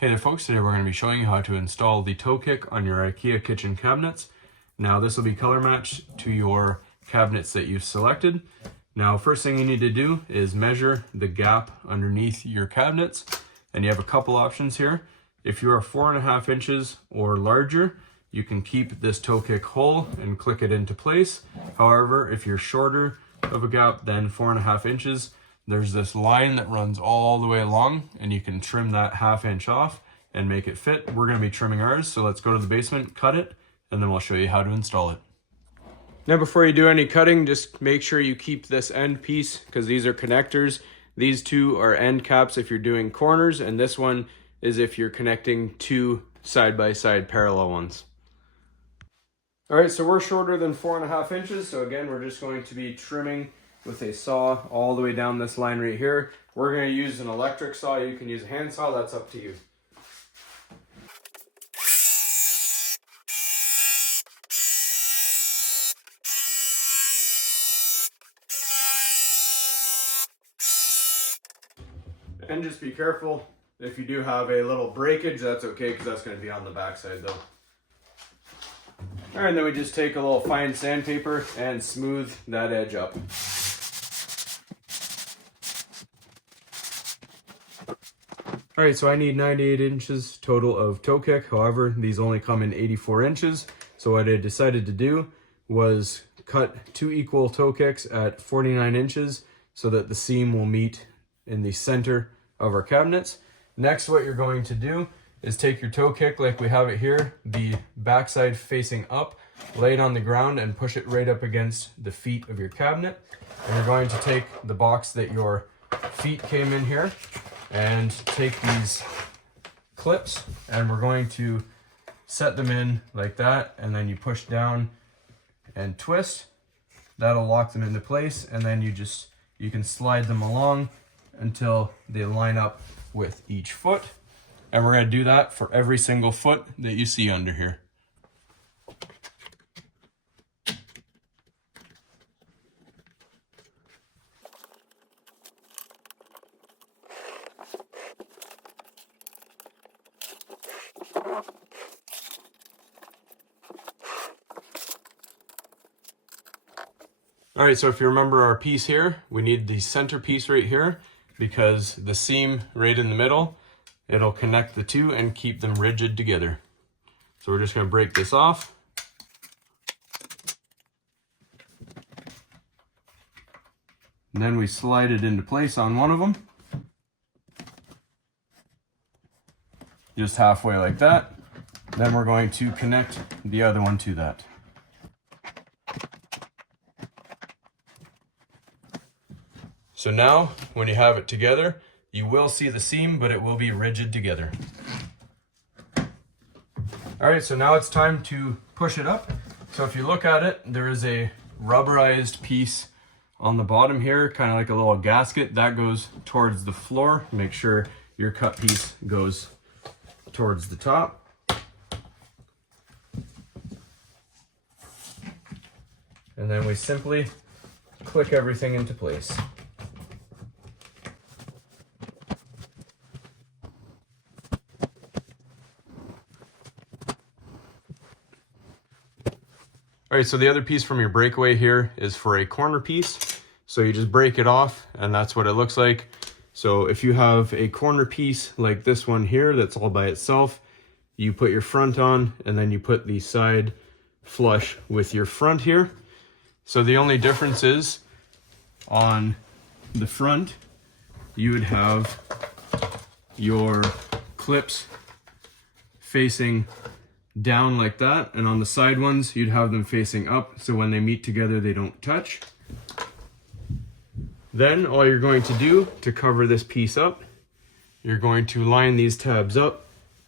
Hey there folks, today we're going to be showing you how to install the toe kick on your IKEA kitchen cabinets. Now this will be color matched to your cabinets that you've selected. Now first thing you need to do is measure the gap underneath your cabinets, and you have a couple options here. If you are 4.5 inches or larger, you can keep this toe kick whole and click it into place. However, if you're shorter of a gap than 4.5 inches, there's this line that runs all the way along, and you can trim that 1/2 inch off and make it fit. We're going to be trimming ours, so let's go to the basement, cut it, and then we'll show you how to install it. Now before you do any cutting, just make sure you keep this end piece, because these are connectors. These two are end caps if you're doing corners, and this one is if you're connecting two side-by-side parallel ones. All right, so we're shorter than 4.5 inches, so again, we're just going to be trimming with a saw all the way down this line right here. We're going to use an electric saw. You can use a hand saw, that's up to you. And just be careful, if you do have a little breakage, that's okay, because that's going to be on the backside though. All right, and then we just take a little fine sandpaper and smooth that edge up. All right, so I need 98 inches total of toe kick. However, these only come in 84 inches. So what I decided to do was cut 2 equal toe kicks at 49 inches so that the seam will meet in the center of our cabinets. Next, what you're going to do is take your toe kick like we have it here, the backside facing up, lay it on the ground and push it right up against the feet of your cabinet. And you're going to take the box that your feet came in here and take these clips, and we're going to set them in like that, and then you push down and twist. That'll lock them into place, and then you can slide them along until they line up with each foot. And we're going to do that for every single foot that you see under here. All right, so if you remember our piece here, we need the center piece right here, because the seam right in the middle, it'll connect the two and keep them rigid together. So we're just going to break this off. And then we slide it into place on one of them. Just halfway like that. Then we're going to connect the other one to that. So now, when you have it together, you will see the seam, but it will be rigid together. All right, so now it's time to push it up. So if you look at it, there is a rubberized piece on the bottom here, kind of like a little gasket that goes towards the floor. Make sure your cut piece goes towards the top. And then we simply click everything into place. All right, so the other piece from your breakaway here is for a corner piece. So you just break it off, and that's what it looks like. So if you have a corner piece like this one here that's all by itself, you put your front on, and then you put the side flush with your front here. So the only difference is on the front, you would have your clips facing down like that, and on the side ones you'd have them facing up, so when they meet together they don't touch. Then all you're going to do to cover this piece up, you're going to line these tabs up,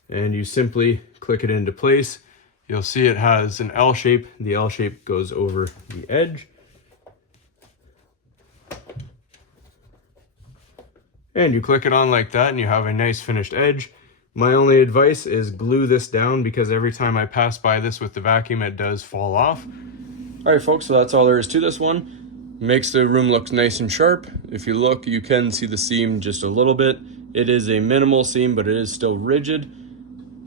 and you simply click it into place. You'll see it has an L shape. The L shape goes over the edge, and you click it on like that, and you have a nice finished edge. My only advice is glue this down, because every time I pass by this with the vacuum, it does fall off. All right, folks, so that's all there is to this one. Makes the room look nice and sharp. If you look, you can see the seam just a little bit, It is a minimal seam, but it is still rigid.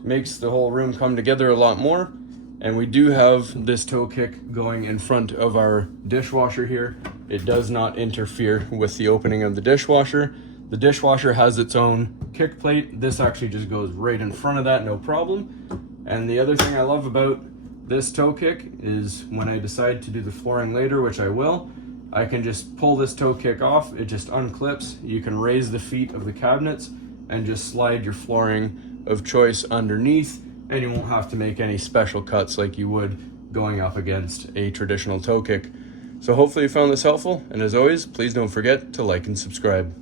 Makes the whole room come together a lot more. And we do have this toe kick going in front of our dishwasher here. It does not interfere with the opening of the dishwasher. The dishwasher has its own kick plate. This actually just goes right in front of that, no problem. And the other thing I love about this toe kick is when I decide to do the flooring later, which I will, I can just pull this toe kick off. It just unclips. You can raise the feet of the cabinets and just slide your flooring of choice underneath, and you won't have to make any special cuts like you would going up against a traditional toe kick. So hopefully you found this helpful, and as always, please don't forget to like and subscribe.